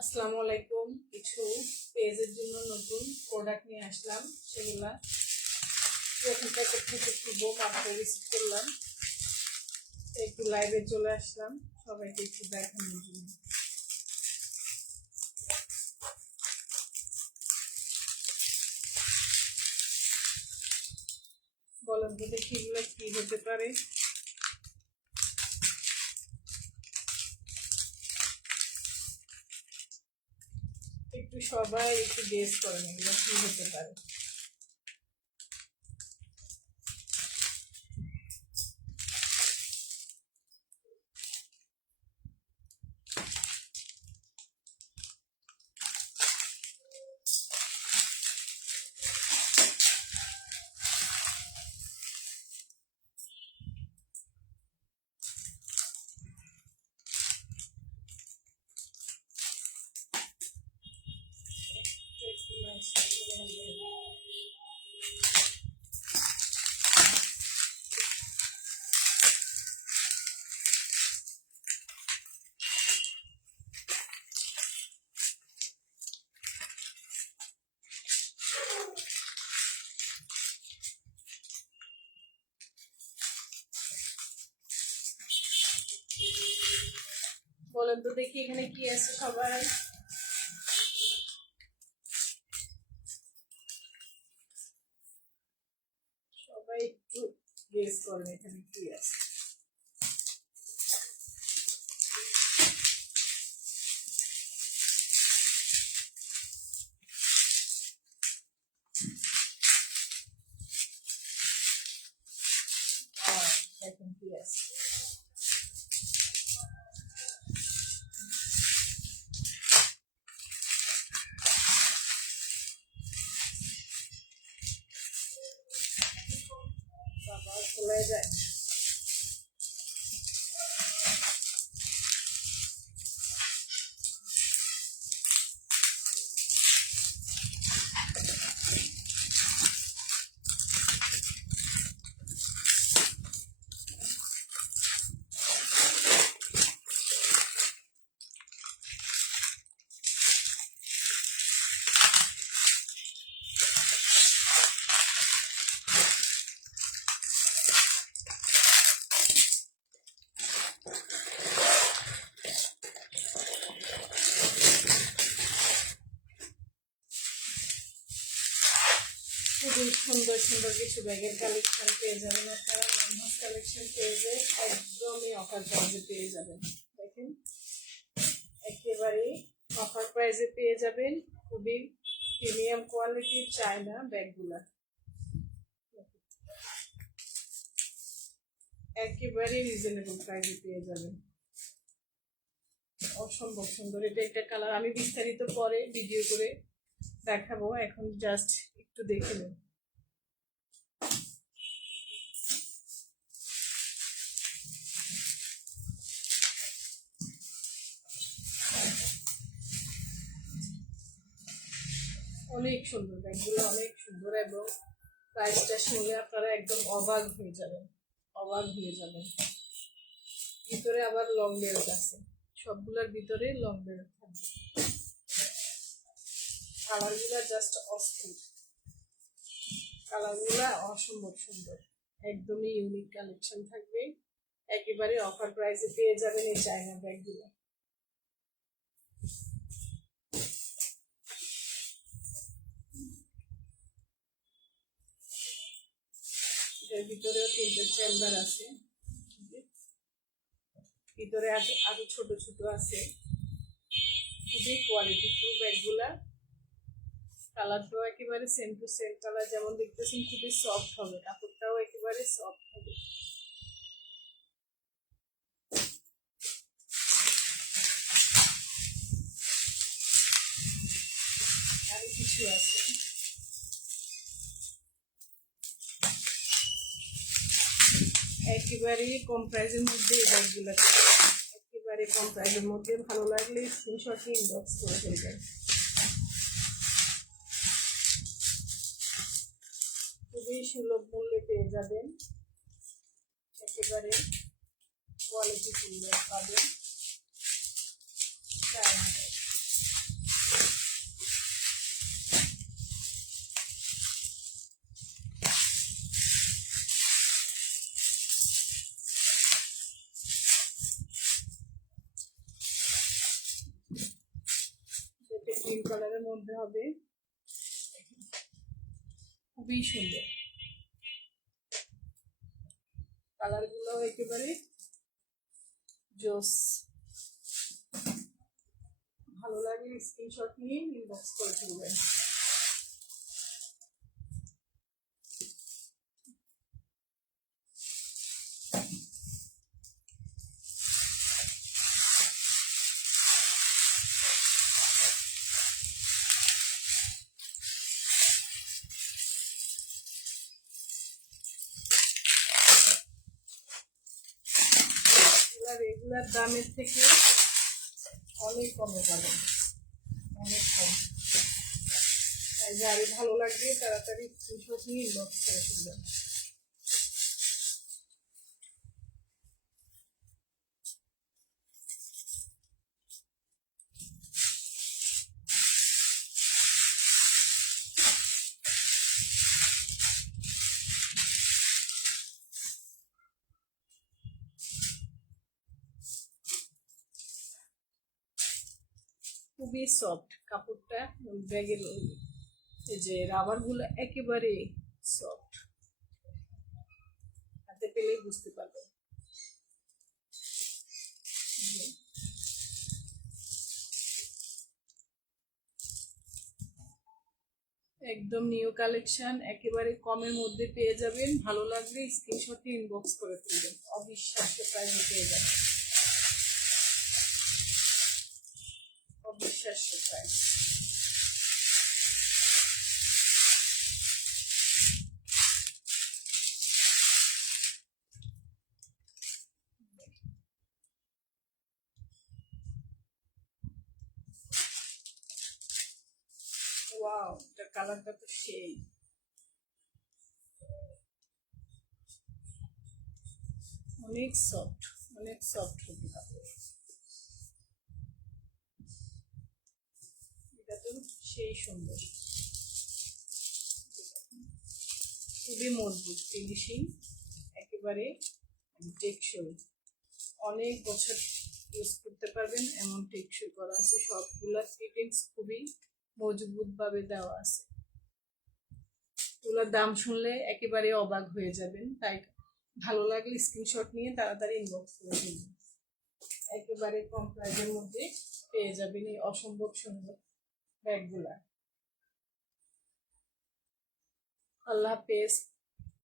আসসালামু আলাইকুম। কিছু পেজের জন্য নতুন প্রোডাক্ট নিয়ে আসলাম, সেগুলা প্রথম প্যাকেট থেকে খুবও মাত্র রিসিভ করলাম, একটু লাইভে চলে আসলাম সবাইকে একটু দেখানোর জন্য। বলেন তো দেখি এগুলো কি হতে পারে। একটু সবাই একটু গেস করেন এগুলো কি হতে পারে। বলেন তো দেখি এখানে কি আছে সবাই। সবাই একটু গেস করেন এখানে কি আছে। দেখেন কি আছে। বাবা চলে যায়। খুবই সুন্দর সুন্দর কিছু ব্যাগের কালেকশন পেয়ে যাবেন আপনারা। মানহাস কালেকশন পেজে একদমই অফার প্রাইসে পেয়ে যাবেন। দেখেন একেবারেই অফার প্রাইসে পেয়ে যাবেন। খুবই প্রিমিয়াম কোয়ালিটির চায়না ব্যাগগুলা একেবারেই রিজনেবল প্রাইসে পেয়ে যাবেন। অসম্ভব সুন্দর। এটা একটা কালার, আমি বিস্তারিত পরে ভিডিও করে দেখাবো, এখন জাস্ট একটু দেখে নেন। অনেক সুন্দর ব্যাগগুলো, অনেক সুন্দর, এবং প্রাইসটা শুনলে আপনারা একদম অবাক হয়ে যাবেন, অবাক হয়ে যাবেন। ভিতরে আবার লং বেল্ট আছে, সবগুলোর ভিতরে লং বেল্ট থাকবে। কালারগুলো জাস্ট অস্থির, কালারগুলো অসম্ভব সুন্দর, একদমই ইউনিক কালেকশন থাকবে। একেবারে অফার প্রাইসে পেয়ে যাবেন এই চায়না ব্যাগগুলো। এর ভিতরেও তিনটে চেম্বার আছে, ভিতরে আরো ছোট ছোট আছে। খুবই কোয়ালিটিফুল ব্যাগগুলা। কালারটাও একেবারে সেম টু সেম কালার, যেমন দেখতেছেন খুবই সফট হবে, কাপড়টাও একেবারে সফট হবে। আরো কিছু আছে, একেবারে কম প্রাইসের মধ্যে এই ব্যাগগুলো, একেবারে কম প্রাইসের মধ্যে। ভালো লাগলে স্ক্রিনশটে ইনবক্স করে ফেলবেন। খুবই সুলভ মূল্যে পেয়ে যাবেন, একেবারে কোয়ালিটি ফুল পাবেন। কালারের মধ্যে হবে, খুবই সুন্দর। কালারগুলো একেবারে জোস। ভালো লাগে স্ক্রিনশট নিয়ে ইনবক্স করে ফেলবেন। রেগুলার দামের থেকে অনেক কমে পাবেন, অনেক কম। যারই ভালো লাগবে তাড়াতাড়ি স্ক্রিনশট নিয়ে ইনবক্স করে ফেলবেন। খুবই সফট কাপড়টা, ব্যাগের এই যে রাবার গুলো একেবারে সফট, হাতে পেলেই বুঝতে পারবে। একদম নিউ কালেকশন, একেবারে কমের মধ্যে পেয়ে যাবেন। ভালো লাগলে স্ক্রিনশট ইনবক্স করে ফেলবেন, অবিশ্বাস্য প্রাইসে পেয়ে যাবেন, অবিশ্বাস্য প্রাইস। ওয়াও, এটার কালারটা তো সেই। অনেক সফট, অনেক সফট হবে কাপড়। এটা তো সেই সুন্দর, খুবই মজবুত ফিনিশিং, একেবারে টেকসই। অনেক বছর ইউজ করতে পারবেন এমন টেকসই করা আছে। সবগুলা ফিটিংস খুবই মজবুত ভাবে দেওয়া আছে। এগুলোর দাম শুনলে একেবারে অবাক হয়ে যাবেন, তাই ভালো লাগলে স্ক্রিনশট নিয়ে তাড়াতাড়ি ইনবক্স করে দিন। একেবারে কম প্রাইসের মধ্যে পেয়ে যাবেন এই অসম্ভব সুন্দর ব্যাগগুলা। আল্লাহ হাফেজ।